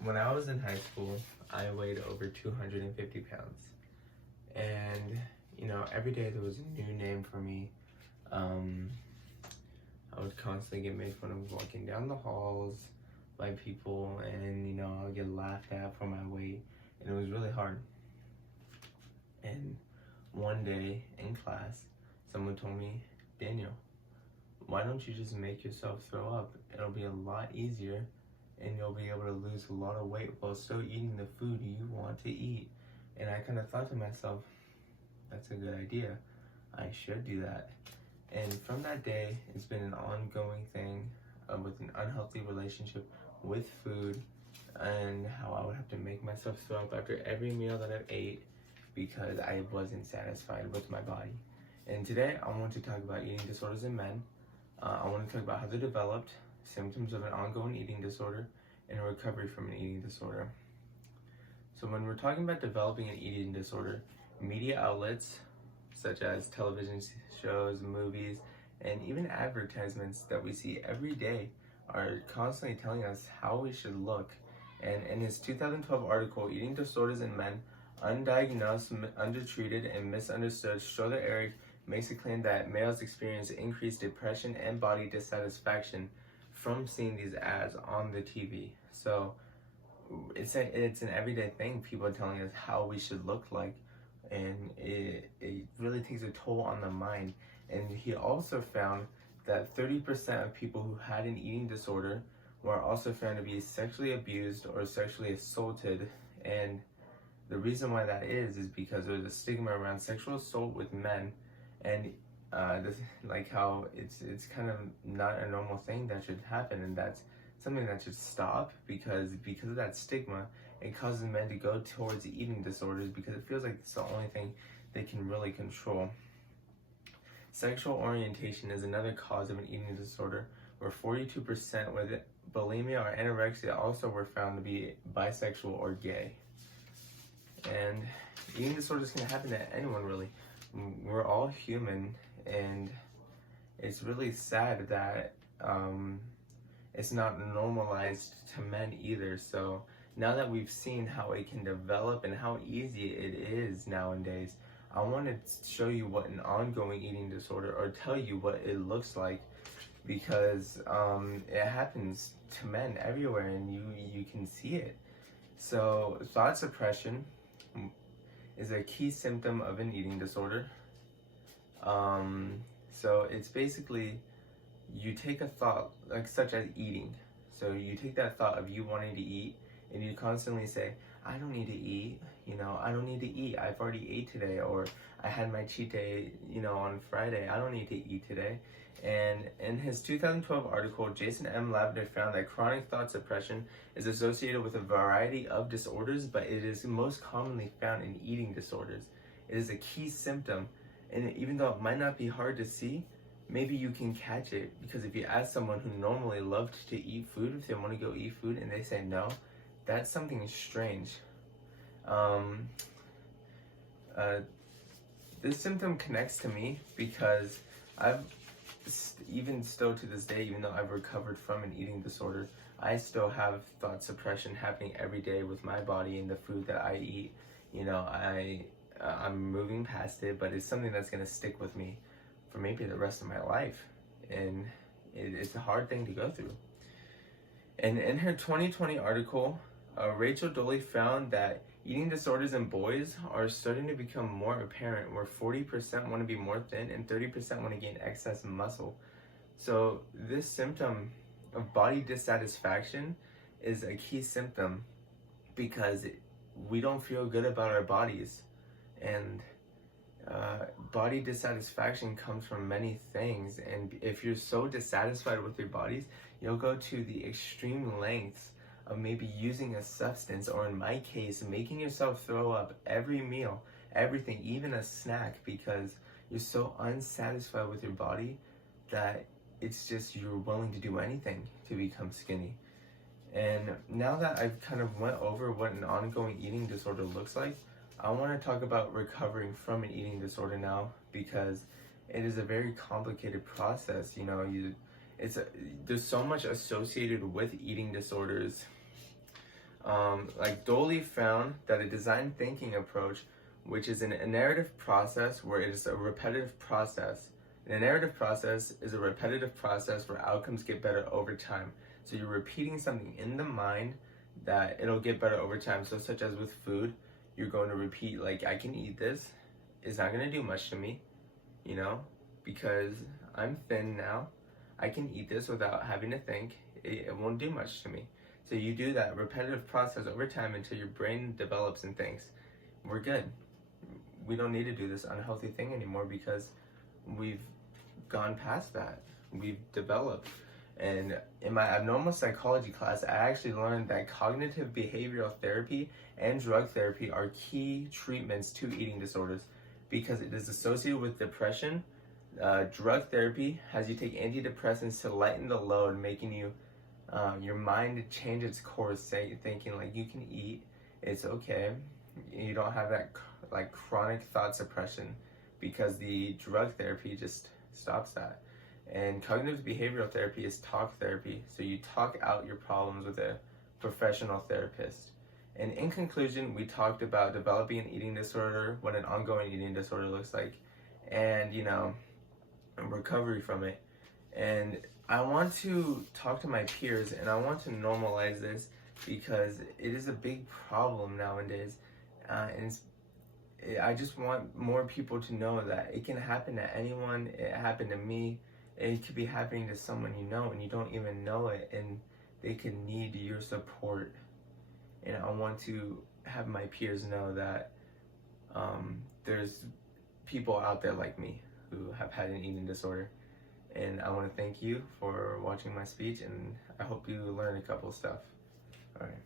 When I was in high school, I weighed over 250 pounds. And, every day there was a new name for me. Um, I would constantly get made fun of walking down the halls by people, and, I would get laughed at for my weight. And it was really hard. And one day in class, someone told me, Daniel, why don't you just make yourself throw up? It'll be a lot easier and you'll be able to lose a lot of weight while still eating the food you want to eat. And I kind of thought to myself, that's a good idea. I should do that. And from that day, it's been an ongoing thing with an unhealthy relationship with food, and how I would have to make myself throw up after every meal that I've ate because I wasn't satisfied with my body. And today, I want to talk about eating disorders in men. I want to talk about how they're developed, symptoms of an ongoing eating disorder, and recovery from an eating disorder. So when we're talking about developing an eating disorder, media outlets such as television shows, movies, and even advertisements that we see every day are constantly telling us how we should look. And in his 2012 article, Eating Disorders in Men, Undiagnosed, Undertreated, and Misunderstood, Schroeder Eric makes a claim that males experience increased depression and body dissatisfaction from seeing these ads on the TV. So it's an everyday thing. People are telling us how we should look like, and it really takes a toll on the mind. And he also found that 30% of people who had an eating disorder were also found to be sexually abused or sexually assaulted. And the reason why that is because there's a stigma around sexual assault with men, and like how it's kind of not a normal thing that should happen, and that's something that should stop because of that stigma. It causes men to go towards eating disorders because it feels like it's the only thing they can really control. Sexual orientation is another cause of an eating disorder, where 42% with bulimia or anorexia also were found to be bisexual or gay. And eating disorders can happen to anyone, really. We're all human, and it's really sad that it's not normalized to men either. So now that we've seen how it can develop and how easy it is nowadays, I want to show you what an ongoing eating disorder, or tell you what it looks like, because it happens to men everywhere, and you can see it. So thought suppression is a key symptom of an eating disorder. So it's basically, you take a thought, like such as eating. So you take that thought of you wanting to eat, and you constantly say, I don't need to eat, I don't need to eat. I've already ate today, or I had my cheat day, on Friday. I don't need to eat today. And in his 2012 article, Jason M. Lavender found that chronic thought suppression is associated with a variety of disorders, but it is most commonly found in eating disorders. It is a key symptom, and even though it might not be hard to see, maybe you can catch it, because if you ask someone who normally loved to eat food if they want to go eat food and they say no, that's something strange. This symptom connects to me because I've even still to this day, even though I've recovered from an eating disorder, I still have thought suppression happening every day with my body and the food that I eat. I'm moving past it, but it's something that's going to stick with me for maybe the rest of my life, and it's a hard thing to go through. And in her 2020 article, Rachel Doley found that eating disorders in boys are starting to become more apparent, where 40% want to be more thin and 30% want to gain excess muscle. So this symptom of body dissatisfaction is a key symptom, because we don't feel good about our bodies. And body dissatisfaction comes from many things, and if you're so dissatisfied with your bodies, you'll go to the extreme lengths of maybe using a substance, or in my case, making yourself throw up every meal, everything, even a snack, because you're so unsatisfied with your body that it's just, you're willing to do anything to become skinny. And now that I've kind of went over what an ongoing eating disorder looks like, I want to talk about recovering from an eating disorder now, because it is a very complicated process. There's so much associated with eating disorders. like Doley found that a design thinking approach, which is a narrative process where it is a repetitive process. And a narrative process is a repetitive process where outcomes get better over time. So you're repeating something in the mind that it'll get better over time. So such as with food, you're going to repeat like, I can eat this. It's not going to do much to me, you know, because I'm thin now. I can eat this without having to think. It won't do much to me. So you do that repetitive process over time until your brain develops and thinks, we're good. We don't need to do this unhealthy thing anymore because we've gone past that. We've developed. And in my abnormal psychology class, I actually learned that cognitive behavioral therapy and drug therapy are key treatments to eating disorders because it is associated with depression. Drug therapy has you take antidepressants to lighten the load, making you your mind change its course, thinking like you can eat, it's okay. You don't have that like chronic thought suppression because the drug therapy just stops that. And cognitive behavioral therapy is talk therapy. So you talk out your problems with a professional therapist. And in conclusion, we talked about developing an eating disorder, what an ongoing eating disorder looks like, and recovery from it. And I want to talk to my peers and I want to normalize this because it is a big problem nowadays. I just want more people to know that it can happen to anyone. It happened to me. It could be happening to someone you know and you don't even know it, and they could need your support. And I want to have my peers know that there's people out there like me who have had an eating disorder. And I want to thank you for watching my speech, and I hope you learned a couple stuff. All right.